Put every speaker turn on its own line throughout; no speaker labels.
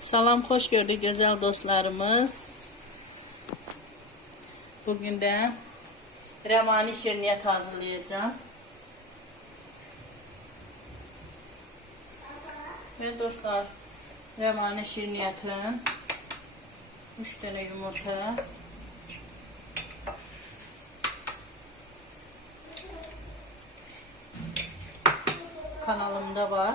Salam, hoş gördük güzel dostlarımız. Bugün de revani şirniyet hazırlayacağım. Ve dostlar, revani şirniyetin 3 tane yumurta, kanalımda var.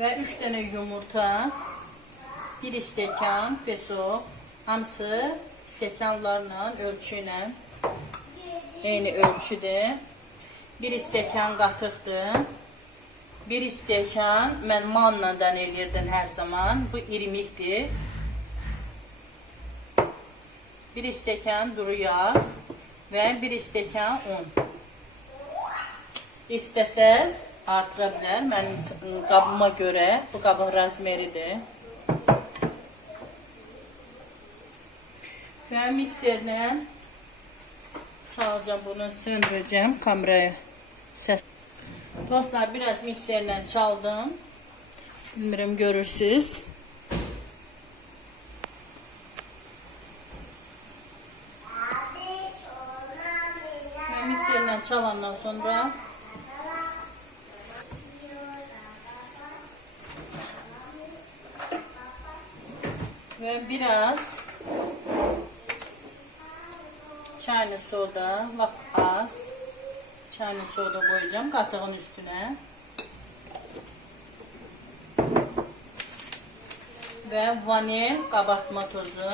Ve 3 tane yumurta, 1 stəkan peso, hamısı stəkanlarla, ölçüyle eyni ölçüdür. 1 stəkan qatıqdır. 1 stəkan mən mannadan elirdim hər zaman. Bu irmikdir. 1 stəkan duru yağ və 1 stəkan un. İstəsəz artıra bilər. Mənim qabıma görə bu qabın razmeridir. Və mikserlə çalacağım bunu söndüreceğim kameraya ses. Dostlar biraz mikserle çaldım. Bilmiyorum görürsünüz. Ve mikserle çalandan sonra ve biraz çaylı soda, lap az çaylı soda koyacağım katığın üstüne. Ve vanil kabartma tozu.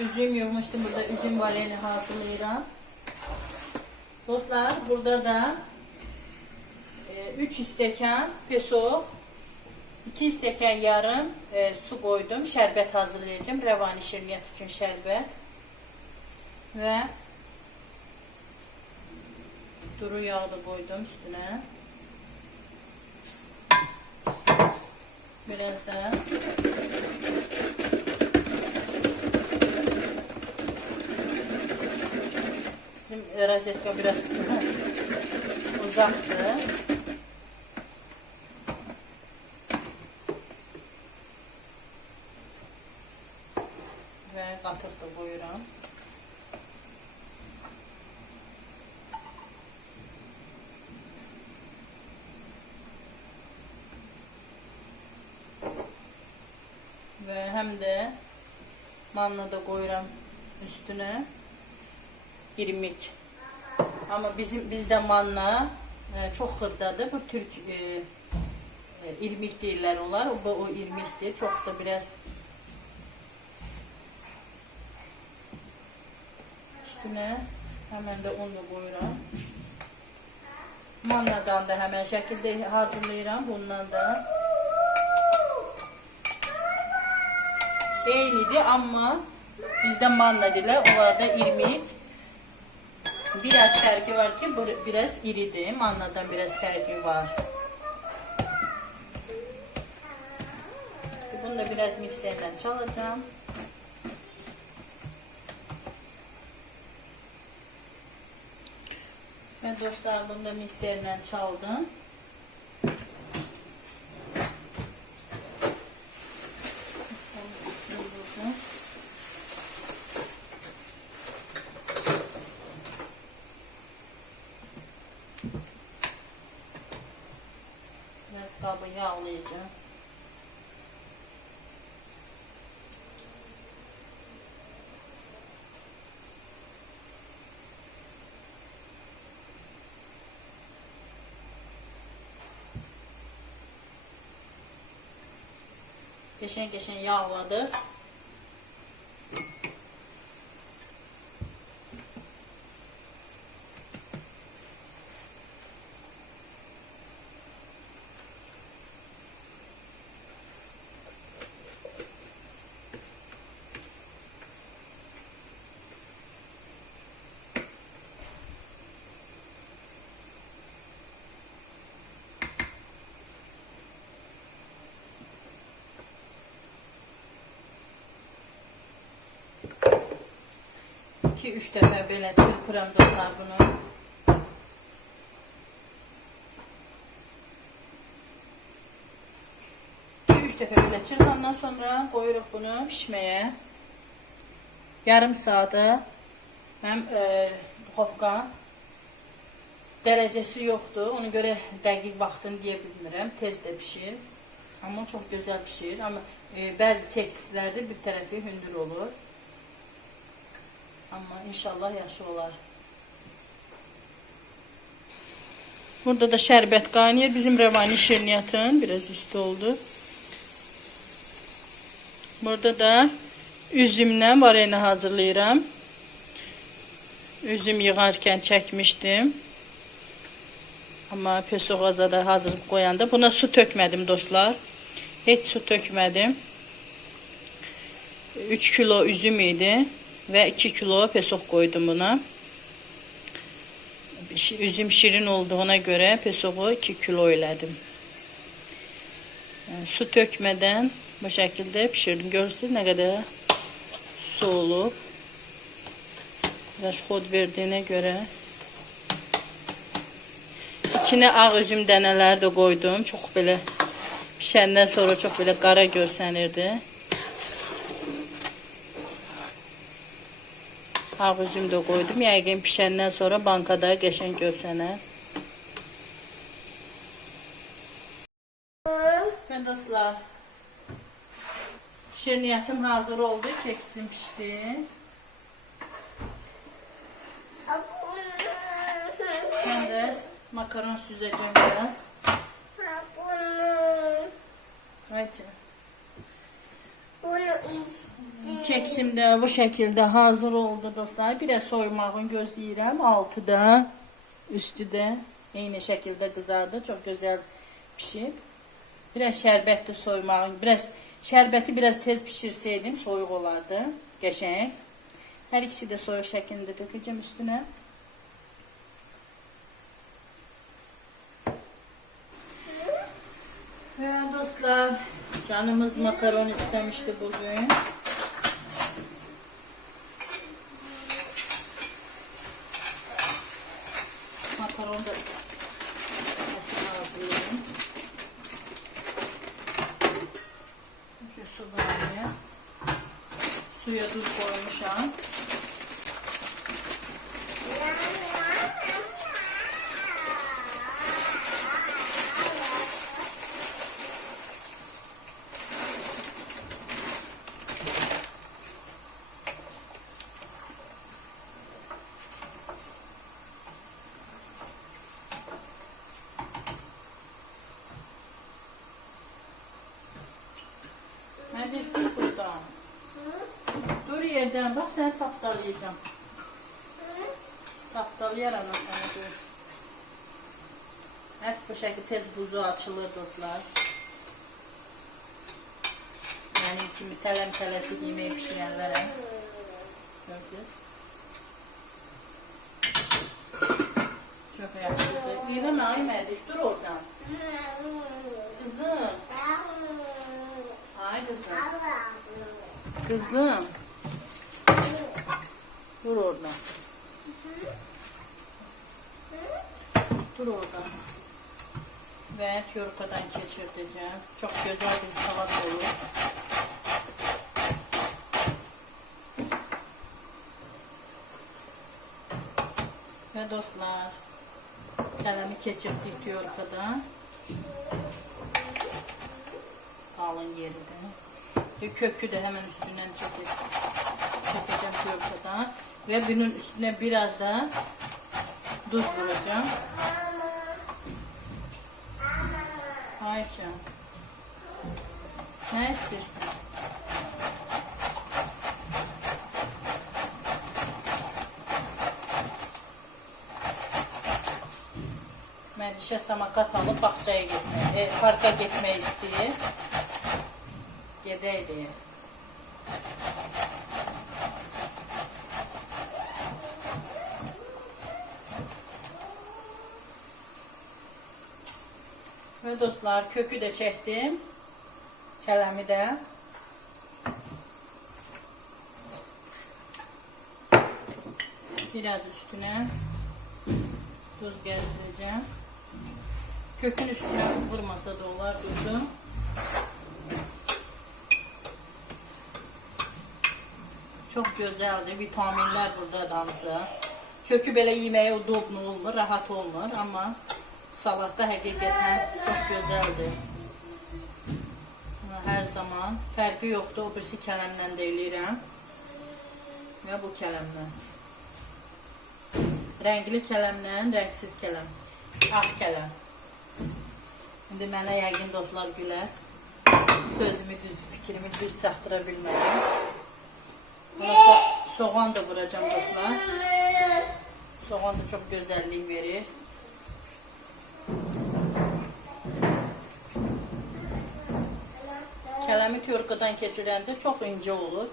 Üzüm yumuştu burada üzüm valeni hazırlayıram. Dostlar burada da 3 stəkan peso, 2 stəkan yarım e, su koydum. Şərbət hazırlayacağım. Rəvani şirniyyat üçün şərbət. Və duru yağı da koydum üstüne. Biraz da Bizim rozetka biraz uzaktı. Ve katık da buyurun. Ve hem de manna da koyuram üstüne irmik. Ama bizim bizde manna e, çok hırdadır. Bu Türk e, e, irmik değiller onlar. O, o irmiktir. Çok da biraz üstüne hemen de unu koyuram. Mannadan da hemen şekilde hazırlayıram. Bundan da Eynidir ama bizde manna diler. Onlarda irmik. Biraz farkı var ki biraz iridir. Mannadan biraz farkı var. Bunu da biraz mikserden çalacağım. Ben dostlar bunu da mikserden çaldım. Biraz kabı yağlayacağım. Geçen geçen yağladık. 2-3 dəfə belə çırpıram dostlar bunu. İki, üç dəfə belə çırpandan sonra qoyuruq bunu pişməyə. Yarım saata həm e, duxovka dərəcəsi yoxdur. Ona görə dəqiq vaxtını deyə bilmirəm. Tez də pişir. Amma çox gözəl pişir. Amma e, bəzi tekstlerde bir tərəfi hündür olur. Amma inşallah yaxşı olar. Burada da şərbət qaynayır. Bizim rəvani şirniyyatın biraz isti oldu. Burada da üzümlə vareni hazırlayıram. Üzüm yığarkən çəkmişdim. Amma pesoğaza da hazırlayıb qoyanda buna su tökmədim dostlar. Heç su tökmədim. 3 kilo üzüm idi ve 2 kilo pesoq koydum buna. Üzüm şirin olduğuna göre pesoğu 2 kilo elədim. Yani su tökmeden bu şekilde pişirdim. Görürsünüz ne kadar su olub. Biraz xod verdiğine göre. İçine ağ üzüm dənələri də qoydum. Çox belə pişəndən sonra çox belə qara görsənirdi. Ağ üzüm də qoydum. Yəqin pişəndən sonra bankada qəşəng görsənər. Dostlar, şirniyyatım hazır oldu. Keksim pişdi. Mən də makaron süzəcəm biraz. Ayça. Keksim de bu şekilde hazır oldu dostlar. Biraz soymağını gözləyirəm. Altı da, üstü de eyni şekilde kızardı. Çok güzel pişib. Biraz şərbətli soymağın, biraz şərbəti biraz tez pişirseydim soyuq olardı. Qəşəng. Hər ikisi də soyuq şəklində dökəcəm üstünə. Ve dostlar, canımız makaron istemişti bugün. Makaron da nasıl hazırlayayım. Şu su. Suya tuz koymuşam. Yerden bak sen taptalayacağım. Taptalayaram ben sana dur. Hep bu şekilde tez buzu açılır dostlar. Yani kimi telem telesi yemeği pişirenlere. Gördünüz. Çok yakışıklı. İrem ay dur oradan. Kızım. Ay kızım. Kızım. Dur orada. Dur orada. Ve yorkadan geçireceğim. Çok güzel bir salat olur. Ve dostlar, kalemi keçirdik yorkadan. Alın yerinde. Ve kökü de hemen üstünden çekeceğim yorkadan. Ve bunun üstüne biraz da tuz vuracağım. Ayça. Ne istersin? Mən işə samakat alıb bağçaya getmək, e, parka getmək istəyir. Gedək. Ve dostlar kökü de çektim. Kələmi də. Biraz üstüne tuz gezdireceğim. Kökün üstüne vurmasa da olar tuzu. Çok güzeldi. Vitaminler burada dansa. Kökü belə yeməyə udoblu olmur, rahat olmur. Amma salatda həqiqətən çox gözəldir. Amma Hər zaman fərqi yoxdur. O birisi kələmlə də eləyirəm. Və bu kələmlə. Rəngli kələmlə, rəngsiz kələm. Ağ kələm. İndi mənə yəqin dostlar gülər. Sözümü düz, fikrimi düz çatdıra bilmədim. Buna so soğan da vuracağım dostlar. Soğan da çok güzellik verir. Kələmi körqədən keçirəndə çox incə olur.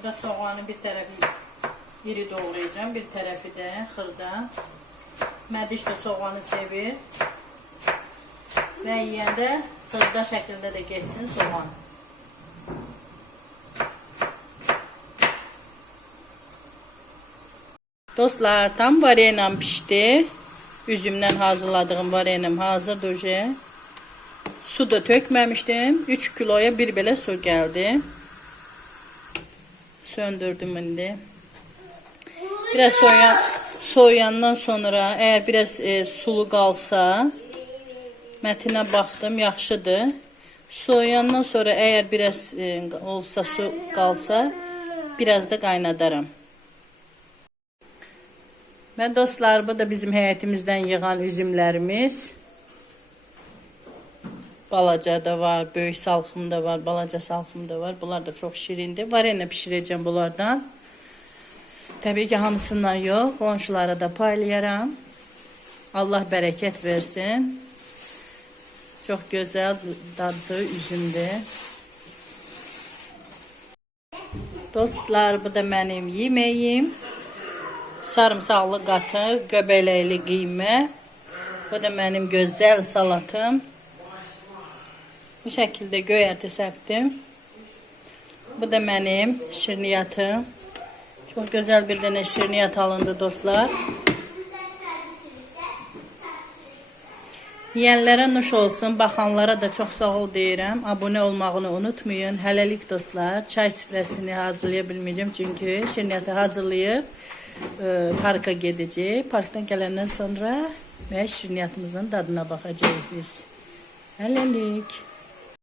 Burada soğanı bir tərəfi iri doğrayacağım, bir tərəfi də xırda. Mədiş də soğanı sevir. Və yeyəndə xırda şəkildə də getsin soğan. Dostlar, tam varenam pişdi. Üzümdən hazırladığım varenam hazırdır. Su da tökməmişdim. 3 kiloya bir belə su gəldi. Söndürdüm indi. Biraz soğuyan, soğuyandan sonra eğer biraz e, sulu qalsa mətinə baxdım, yaxşıdır. Soğuyandan sonra eğer biraz e, olsa su qalsa biraz da qaynadaram. Və dostlar, bu da bizim həyətimizdən yığan üzümlərimiz. Balaca da var, böyük salxım da var, balaca salxım da var. Bunlar da çok şirindir. Varena pişireceğim bunlardan. Tabii ki hamısından yox, qonşulara da paylayaram. Allah bərəkət versin. Çox gözəl dadlı üzümdür. Dostlar, bu da mənim yeməyim. Sarımsaqlı qatı, göbələkli qiymə. Bu da mənim gözəl salatım. Bu şekilde göyərti səpdim. Bu da mənim şirniyyatım. Çok güzel bir dənə şirniyyat alındı dostlar. Yiyənlərə nuş olsun, baxanlara da çox sağ ol deyirəm. Abunə olmağını unutmayın. Hələlik dostlar, çay süfrəsini hazırlaya bilməyəcəm çünki şirniyyatı hazırlayıb e, parka gedəcək. Parkdan gələndən sonra və şirniyyatımızın dadına baxacağıq biz. Hələlik.